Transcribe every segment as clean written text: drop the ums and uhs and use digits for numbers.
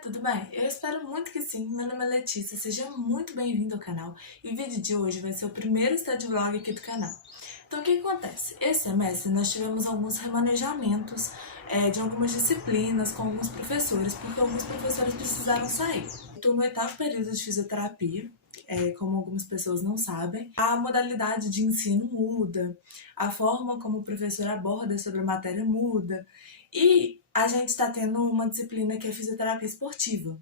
tudo bem? Eu espero muito que sim. Meu nome é Letícia, seja muito bem-vindo ao canal. E o vídeo de hoje vai ser o primeiro study vlog aqui do canal. Então o que acontece? Esse semestre nós tivemos alguns remanejamentos de algumas disciplinas com alguns professores, porque alguns professores precisaram sair. Estou no 8º período de fisioterapia. Como algumas pessoas não sabem, a modalidade de ensino muda, a forma como o professor aborda sobre a matéria muda, e a gente está tendo uma disciplina que é fisioterapia esportiva.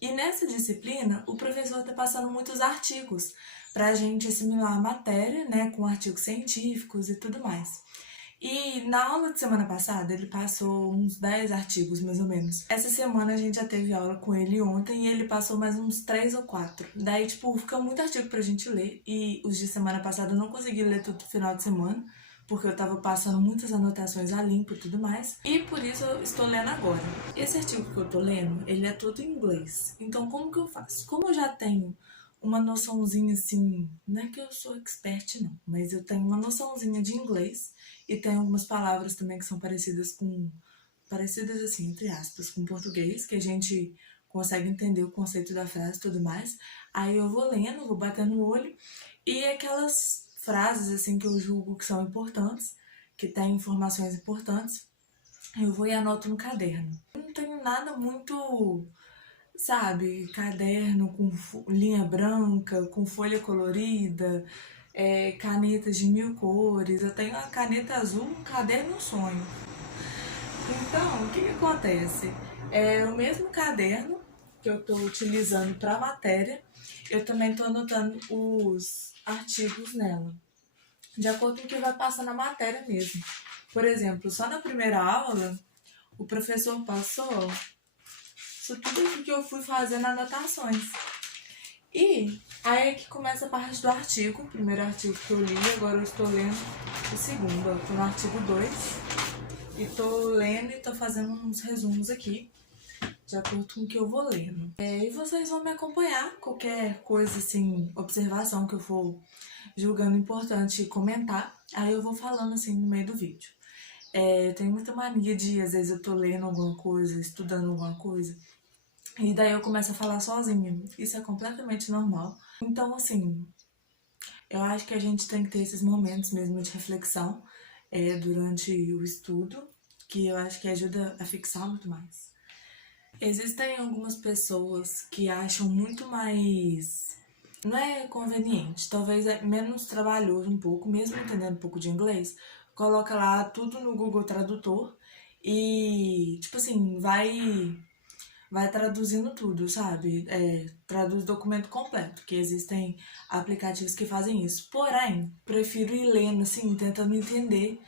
E nessa disciplina, o professor está passando muitos artigos para a gente assimilar a matéria, né, com artigos científicos e tudo mais. E na aula de semana passada, ele passou uns 10 artigos, mais ou menos. Essa semana a gente já teve aula com ele ontem e ele passou mais uns 3 ou 4. Daí, fica muito artigo pra gente ler. E os de semana passada eu não consegui ler tudo no final de semana, porque eu tava passando muitas anotações a limpo e tudo mais. E por isso eu estou lendo agora. Esse artigo que eu tô lendo, ele é todo em inglês. Então como que eu faço? Como eu já tenho uma noçãozinha assim, não é que eu sou expert não, mas eu tenho uma noçãozinha de inglês e tem algumas palavras também que são parecidas assim, entre aspas, com português, que a gente consegue entender o conceito da frase e tudo mais. Aí eu vou lendo, vou batendo o olho, e aquelas frases assim que eu julgo que são importantes, que tem informações importantes, eu vou e anoto no caderno. Eu não tenho nada muito, sabe, caderno com linha branca, com folha colorida, canetas de 1000 cores. Eu tenho a caneta azul, um caderno sonho. Então, o que acontece? É o mesmo caderno que eu estou utilizando para a matéria, eu também estou anotando os artigos nela, de acordo com o que vai passar na matéria mesmo. Por exemplo, só na primeira aula, o professor passou isso tudo aqui que eu fui fazendo anotações. E aí é que começa a parte do artigo, o primeiro artigo que eu li, agora eu estou lendo o segundo. Eu estou no artigo 2 e estou lendo e estou fazendo uns resumos aqui, de acordo com o que eu vou lendo. E vocês vão me acompanhar, qualquer coisa assim, observação que eu for julgando importante comentar, aí eu vou falando assim no meio do vídeo. Eu tenho muita mania de, às vezes eu tô lendo alguma coisa, estudando alguma coisa, e daí eu começo a falar sozinha. Isso é completamente normal. Então, assim, eu acho que a gente tem que ter esses momentos mesmo de reflexão durante o estudo, que eu acho que ajuda a fixar muito mais. Existem algumas pessoas que acham muito mais, não é conveniente, talvez é menos trabalhoso um pouco, mesmo entendendo um pouco de inglês, coloca lá tudo no Google Tradutor e, assim, vai traduzindo tudo, sabe? Traduz documento completo, que existem aplicativos que fazem isso. Porém, prefiro ir lendo, assim, tentando entender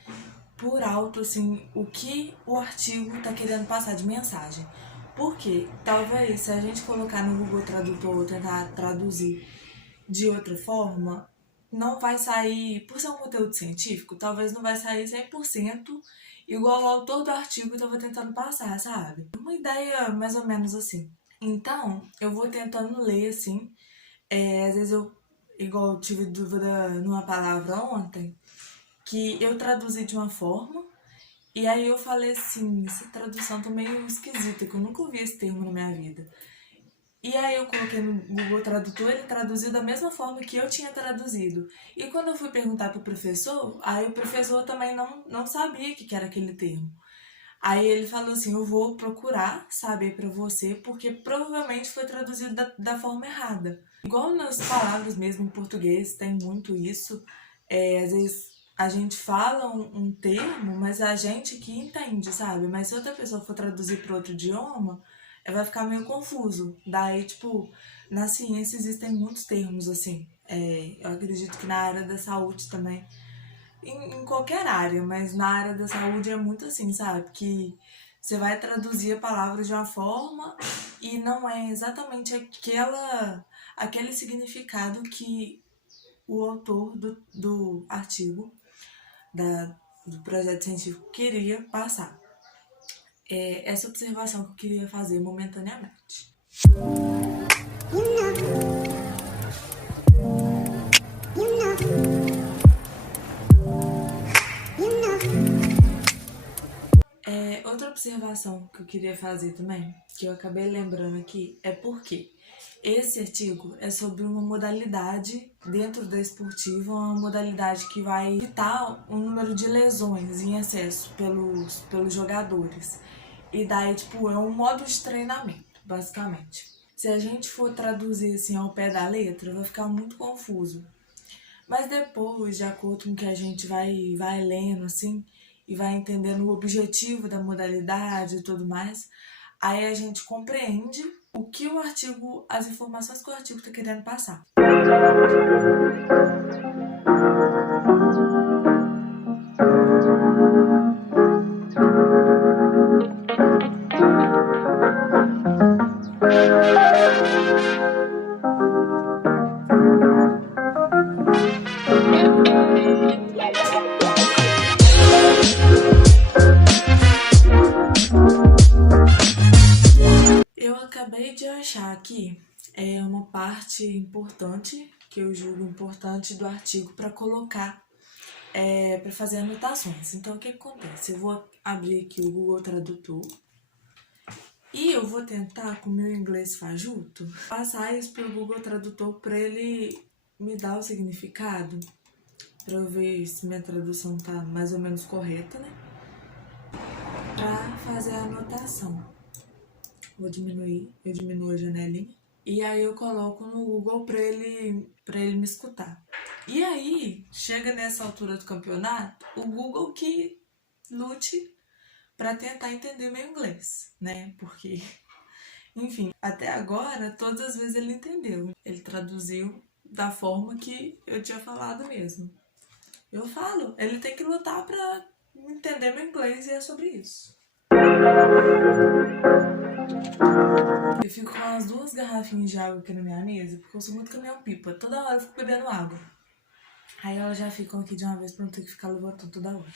por alto, assim, o que o artigo tá querendo passar de mensagem. Porque talvez se a gente colocar no Google Tradutor ou tentar traduzir de outra forma, não vai sair, por ser um conteúdo científico, talvez não vai sair 100% igual o autor do artigo estava tentando passar, sabe? Uma ideia mais ou menos assim. Então, eu vou tentando ler assim, às vezes igual eu tive dúvida numa palavra ontem, que eu traduzi de uma forma, e aí eu falei assim, essa tradução tá meio esquisita, que eu nunca ouvi esse termo na minha vida. E aí eu coloquei no Google Tradutor, ele traduziu da mesma forma que eu tinha traduzido. E quando eu fui perguntar pro professor, aí o professor também não sabia o que era aquele termo. Aí ele falou assim, eu vou procurar saber pra você, porque provavelmente foi traduzido da forma errada. Igual nas palavras mesmo em português, tem muito isso. Às vezes a gente fala um termo, mas a gente que entende, sabe? Mas se outra pessoa for traduzir para outro idioma, vai ficar meio confuso. Daí, na ciência existem muitos termos, assim. Eu acredito que na área da saúde também, em qualquer área, mas na área da saúde é muito assim, sabe? Que você vai traduzir a palavra de uma forma e não é exatamente aquele significado que o autor do artigo, do projeto científico, queria passar. Essa observação que eu queria fazer momentaneamente. Outra observação que eu queria fazer também, que eu acabei lembrando aqui, é porque esse artigo é sobre uma modalidade dentro da esportiva, uma modalidade que vai evitar o número de lesões em excesso pelos jogadores. E daí, tipo, é um modo de treinamento, basicamente. Se a gente for traduzir assim ao pé da letra, vai ficar muito confuso. Mas depois, de acordo com o que a gente vai lendo, assim, e vai entendendo o objetivo da modalidade e tudo mais, aí a gente compreende o que o artigo, as informações que o artigo está querendo passar. Eu acabei de achar aqui uma parte importante, que eu julgo importante do artigo para colocar, para fazer anotações. Então, o que acontece? Eu vou abrir aqui o Google Tradutor e eu vou tentar, com o meu inglês fajuto, passar isso pelo Google Tradutor para ele me dar o significado, para eu ver se minha tradução tá mais ou menos correta, né? Para fazer a anotação. Vou diminuir, eu diminuo a janelinha. E aí eu coloco no Google para ele me escutar. E aí, chega nessa altura do campeonato, o Google que lute para tentar entender meu inglês, né? Porque, enfim, até agora, todas as vezes ele entendeu. Ele traduziu da forma que eu tinha falado mesmo. Eu falo, ele tem que lutar para entender meu inglês e é sobre isso. Eu fico com as 2 garrafinhas de água aqui na minha mesa, porque eu sou muito caminhão-pipa. Toda hora eu fico bebendo água. Aí elas já ficam aqui de uma vez pra não ter que ficar levantando toda hora.